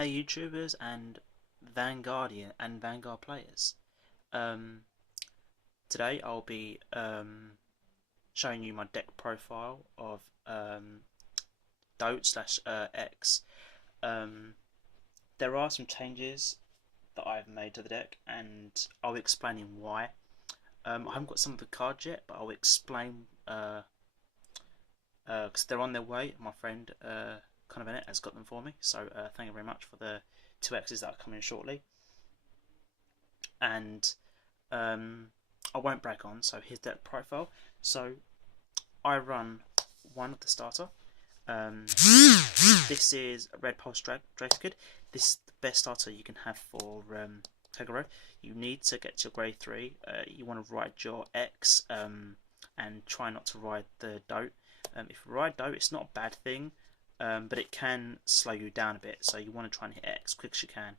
Hey YouTubers and Vanguardian and Vanguard players. Um, Today I'll be showing you my deck profile of dote slash X. Um, there are some changes that I've made to the deck, and I'll be explaining why. I haven't got some of the cards yet, but I'll explain because they're on their way. My friend kind of in it has got them for me, so thank you very much for the two X's that are coming shortly. And I won't brag on. So here's that profile. So I run one of the starter. This is a Red Pulse Dragonic. This is the best starter you can have for Kagero. You need to get to your grade 3. You want to ride your X and try not to ride the dote. If you ride dote, it's not a bad thing, but it can slow you down a bit. So you want to try and hit X as quick as you can,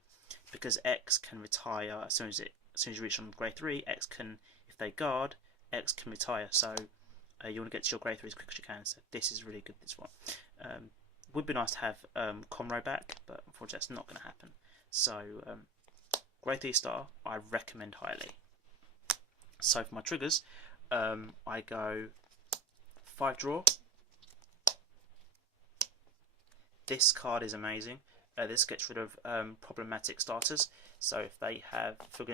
because X can retire as soon as you reach on grade 3. X can, if they guard, X can retire. So you want to get to your grade 3 as quick as you can. So this is really good, this one. Would be nice to have Comro back, but unfortunately that's not going to happen. So grade 3 star I recommend highly. So for my triggers, I go 5 draw. This card is amazing. This gets rid of problematic starters. So if they have, if you're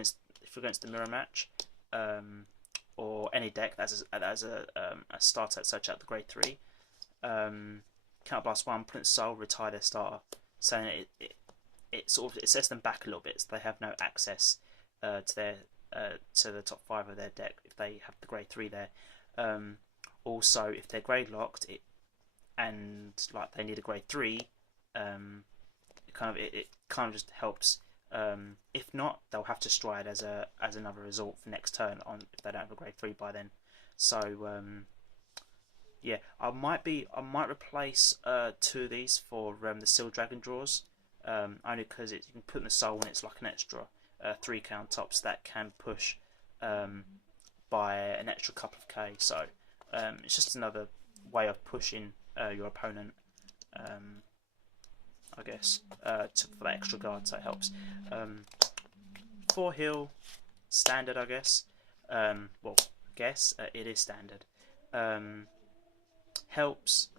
against the mirror match, or any deck that has a starter such at the grade 3, counterblast 1, Prince Soul, retire their starter. So it sort of sets them back a little bit, so they have no access to the top 5 of their deck if they have the grade 3 there. Also, if they're grade locked, and like they need a grade 3, it kind of just helps. If not, they'll have to stride as another result for next turn on if they don't have a grade 3 by then. So yeah, I might replace 2 of these for the Seal Dragon draws, only because you can put in the soul and it's like an extra 3 count tops that can push by an extra couple of K. So it's just another way of pushing your opponent, I guess, for that extra guard, so it helps. 4 heal, standard, I guess. It is standard. Helps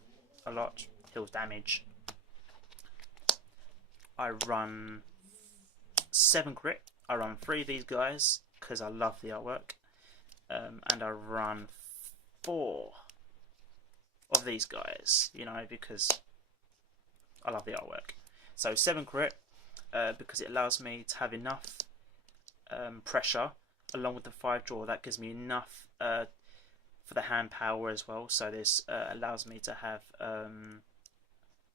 a lot, heals damage. I run 7 crit. I run 3 of these guys because I love the artwork, and I run 4 of these guys, because I love the artwork. So 7 crit, because it allows me to have enough pressure along with the 5 draw. That gives me enough for the hand power as well. So this allows me to have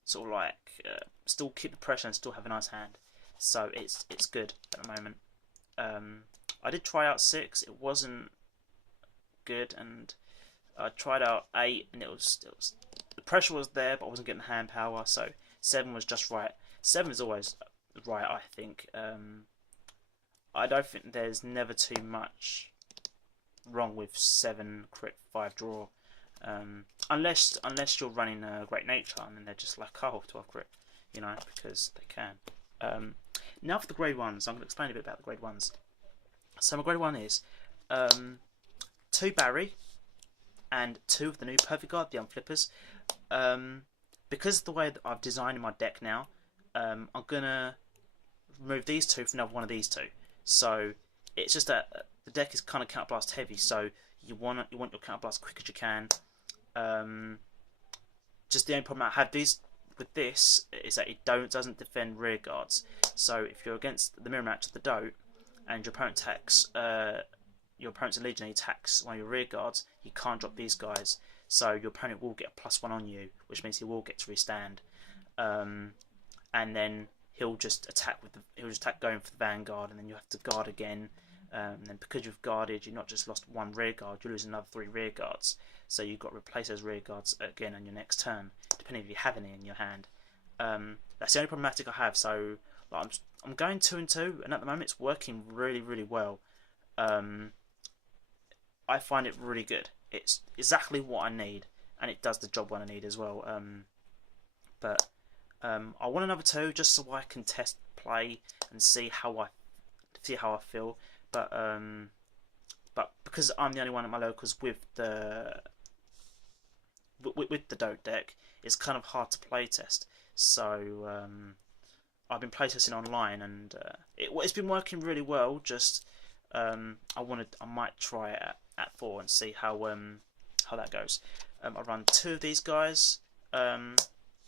sort of like still keep the pressure and still have a nice hand. So it's good at the moment. I did try out 6. It wasn't good, and I tried out 8, and it was the pressure was there, but I wasn't getting the hand power. So 7 was just right. 7 is always right, I think. I don't think there's never too much wrong with 7 crit 5 draw, unless you're running a Great Nature, and then they're just like, oh, 12 crit, because they can. Now for the grade 1s, I'm going to explain a bit about the grade 1s. So my grade 1 is 2 Barry and 2 of the new Perfect Guard, the Unflippers. Because of the way that I've designed my deck now, I'm gonna remove these 2 for another one of these 2. So it's just that the deck is kind of counterblast heavy, so you want your counterblast quick as you can. Just the only problem I have with this is that it doesn't defend rear guards. So if you're against the mirror match of the dote and your opponent attacks, your opponent's a Legion attacks one of your rear guards, you can't drop these guys. So your opponent will get a +1 on you, which means he will get to restand, and then he'll just attack going for the Vanguard, and then you have to guard again. And then because you've guarded, you've not just lost 1 rear guard, you lose another 3 rear guards. So you've got to replace those rear guards again on your next turn, depending if you have any in your hand. That's the only problematic I have. So like, I'm going 2 and 2, and at the moment it's working really, really well. I find it really good. It's exactly what I need, and it does the job when I need as well. But I want another 2 just so I can test play and see how I feel. But because I'm the only one at my locals with the dote deck, it's kind of hard to play test. So I've been playtesting online, and it's been working really well. Just I might try it at 4 and see how that goes. I run 2 of these guys.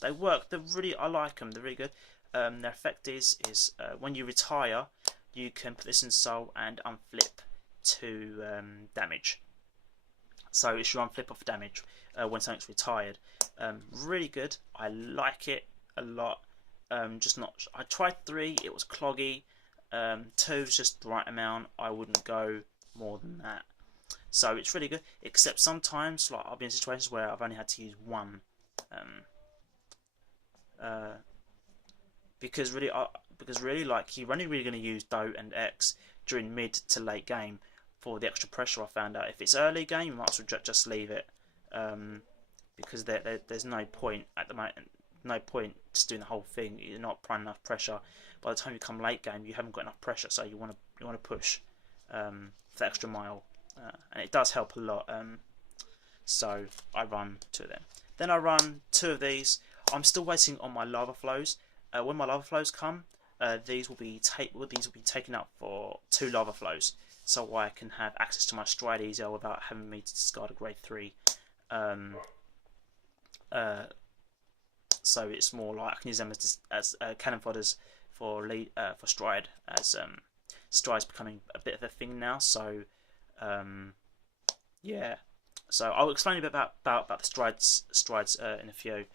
They work. I like them. They're really good. Their effect is when you retire, you can put this in soul and unflip to damage. So it's your unflip off damage when something's retired. Really good. I like it a lot. Just not. I tried 3. It was cloggy. 2 is just the right amount. I wouldn't go more than that. So it's really good. Except sometimes, like I've been in situations where I've only had to use 1. Because really, like you're only really going to use dote and X during mid to late game for the extra pressure. I found out if it's early game, you might as well just leave it, because there's no point at the moment. No point just doing the whole thing. You're not applying enough pressure. By the time you come late game, you haven't got enough pressure, so you want to push for the extra mile, and it does help a lot. So I run 2 of them. Then I run 2 of these. I'm still waiting on my lava flows. When my lava flows come, these will be taken up for 2 lava flows, so I can have access to my stride easier without having me to discard a grade 3. So it's more like I can use them as cannon fodders for stride, as stride's becoming a bit of a thing now. So yeah. So I'll explain a bit about the strides in a few.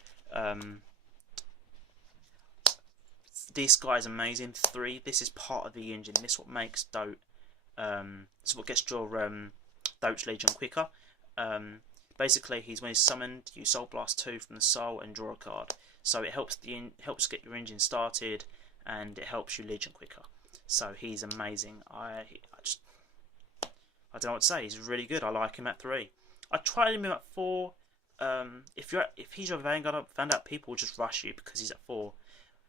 This guy's amazing. 3. This is part of the engine. This is what makes dote. This is what gets your dote legion quicker. Basically, when he's summoned, you soul blast 2 from the soul and draw a card. So it helps get your engine started, and it helps you legion quicker. So he's amazing. I don't know what to say. He's really good. I like him at 3. I tried him at 4. If he's your vanguard, I found out people will just rush you because he's at 4,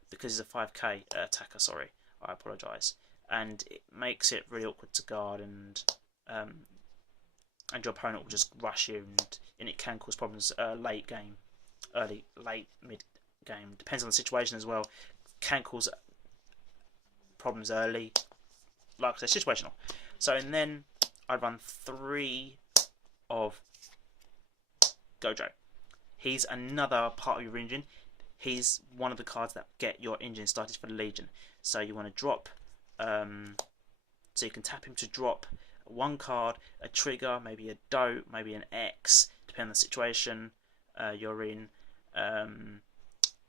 because he's a 5k attacker. Sorry, I apologise, and it makes it really awkward to guard, and your opponent will just rush you, and it can cause problems late game, late mid game. Depends on the situation as well. Can cause problems early, like I said, situational. So and then I run 3 of Gojo. He's another part of your engine. He's one of the cards that get your engine started for the Legion. So you want to drop, so you can tap him to drop 1 card, a trigger, maybe a dote, maybe an X, depending on the situation you're in.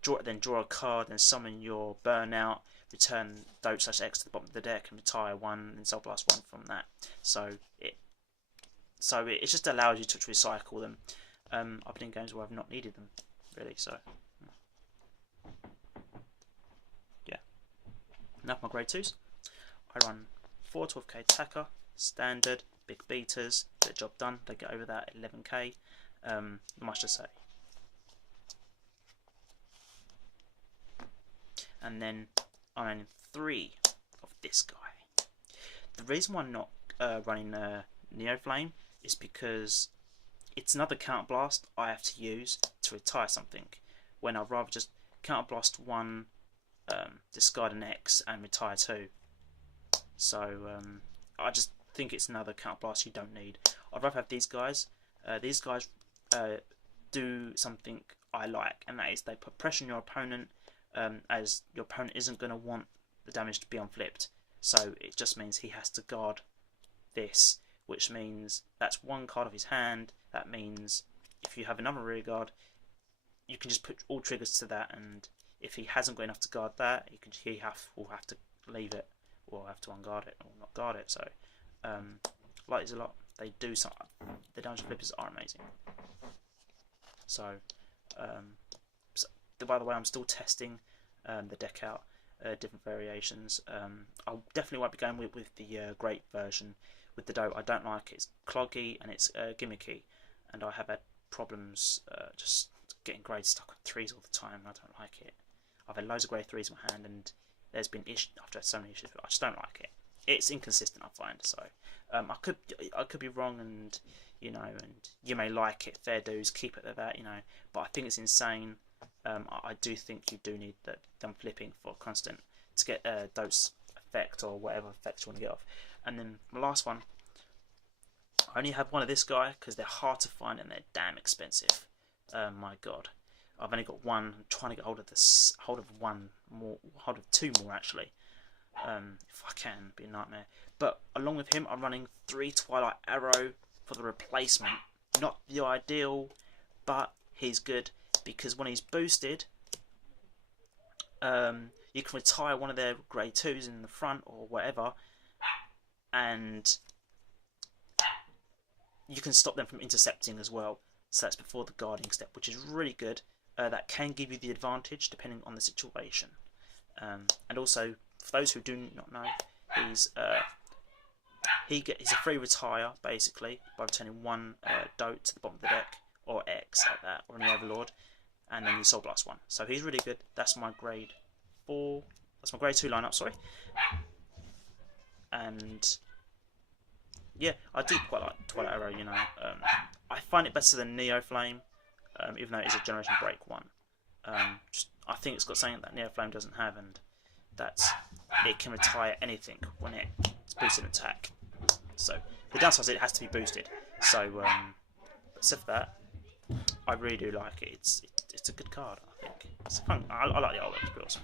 Draw a card, then summon your burnout, return dote/X to the bottom of the deck, and retire 1, and soul blast 1 from that. So it just allows you to recycle them. I've been in games where I've not needed them, really, so yeah. Enough of my grade 2s. I run 4 12k attacker, standard, big beaters, get the job done, they get over that 11k, much to say. And then I ran 3 of this guy. The reason why I'm not running Neo Flame is because it's another counterblast I have to use to retire something, when I'd rather just counterblast 1, discard an X, and retire 2. So I just think it's another counterblast you don't need. I'd rather have these guys. These guys do something I like, and that is they put pressure on your opponent, as your opponent isn't going to want the damage to be unflipped. So it just means he has to guard this, which means that's 1 card of his hand. That means if you have another rear guard, you can just put all triggers to that, and if he hasn't got enough to guard that, he will have to leave it, or have to unguard it, or not guard it. So like these a lot. They do something. The dungeon flippers are amazing. So, by the way, I'm still testing the deck out, different variations. I definitely won't be going with the great version with the dote. I don't like it. It's cloggy and it's gimmicky, and I have had problems just getting grades stuck on 3s all the time. I don't like it. I've had loads of grade 3s in my hand, and there's been issues. I've had so many issues, but I just don't like it. It's inconsistent, I find. So I could be wrong, and and you may like it. Fair dues, keep it at that, But I think it's insane. I do think you do need them flipping for constant to get dose effect or whatever effects you want to get off. And then the last one, I only have one of this guy because they're hard to find and they're damn expensive. My God, I've only got one. I'm trying to get hold of two more actually. If I can, it'd be a nightmare. But along with him, I'm running 3 Twilight Arrow for the replacement. Not the ideal, but he's good because when he's boosted, you can retire one of their grade 2s in the front or whatever, and you can stop them from intercepting as well. So that's before the guarding step, which is really good. That can give you the advantage depending on the situation. And also, for those who do not know, he's a free retire basically by returning 1 dote to the bottom of the deck, or X like that, or any overlord, and then you Soul Blast 1. So he's really good. That's my grade 4. That's my grade 2 lineup. Sorry. And yeah, I do quite like Twilight Arrow. I find it better than Neo Flame, even though it is a generation break one. I think it's got something that Neo Flame doesn't have, and that's it can retire anything when it's boosted attack. So the downside is it has to be boosted. So except for that, I really do like it. It's a good card. I think it's fun. I like the artwork. It's pretty awesome.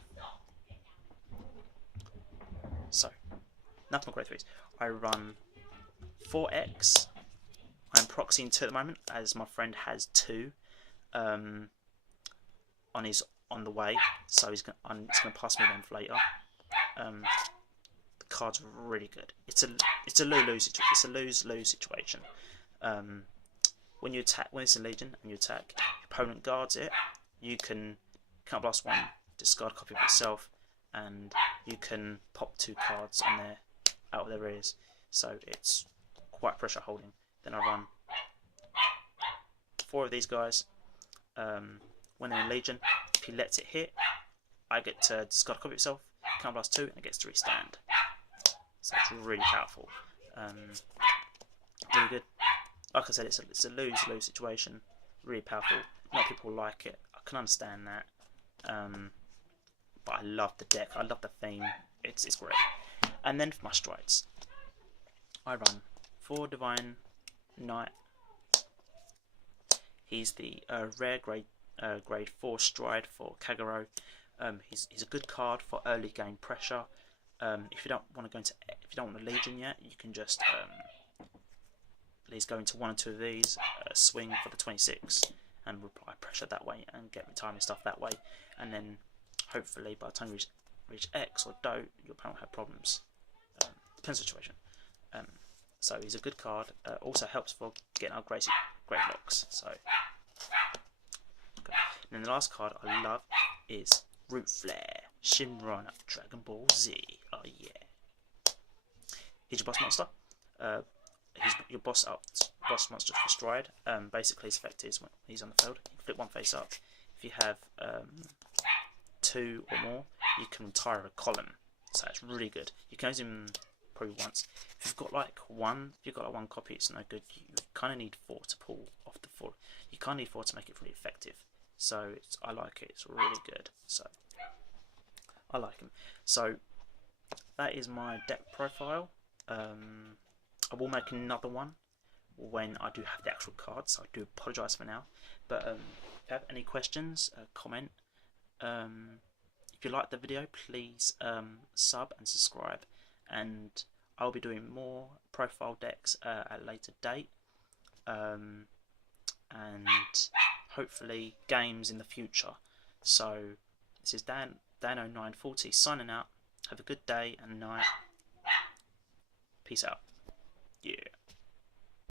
So enough of my grade 3s. I run 4X. I'm proxying 2 at the moment, as my friend has 2 on the way, so he's gonna pass me them for later. The card's really good. It's a lose-lose situation. When you attack, when it's a Legion and you attack, your opponent guards it. You can Counter Blast 1, discard a copy of itself, and you can pop 2 cards on there out of their ears. So it's quite pressure holding. Then I run 4 of these guys. When they're in Legion, if he lets it hit, I get to discard a copy of itself, Counter Blast 2, and it gets to restand. So it's really powerful. Really good. Like I said, it's a lose-lose situation. Really powerful. Not people like it. I can understand that. But I love the deck. I love the theme. It's great. And then for my strides, I run 4 Divine Knight. He's the rare grade 4 stride for Kagero. He's a good card for early game pressure. If you don't want to Legion yet, you can just at least go into 1 or 2 of these, swing for the 26, and apply pressure that way, and get timing stuff that way. And then hopefully by the time you reach X or dote, your opponent will have problems. Depends on the situation. So he's a good card. Also helps for getting our great locks. So, okay. And then the last card I love is Root Flare, Shinrunner, Dragon Ball Z. Oh yeah. He's your boss monster. He's your boss monster for stride. Basically his effect is when he's on the field, you flip 1 face up. If you have 2 or more, you can retire a column. So it's really good. You can use him probably once. If you've got like 1 copy, it's no good. You kind of need 4 to pull off the 4. You kind of need 4 to make it really effective. So I like it. It's really good. So I like him. So that is my deck profile. I will make another one when I do have the actual cards. So I do apologise for now. But if you have any questions, comment. If you like the video, please sub and subscribe. And I'll be doing more profile decks at a later date. And hopefully games in the future. So this is Dan0940 signing out. Have a good day and night. Peace out. Yeah.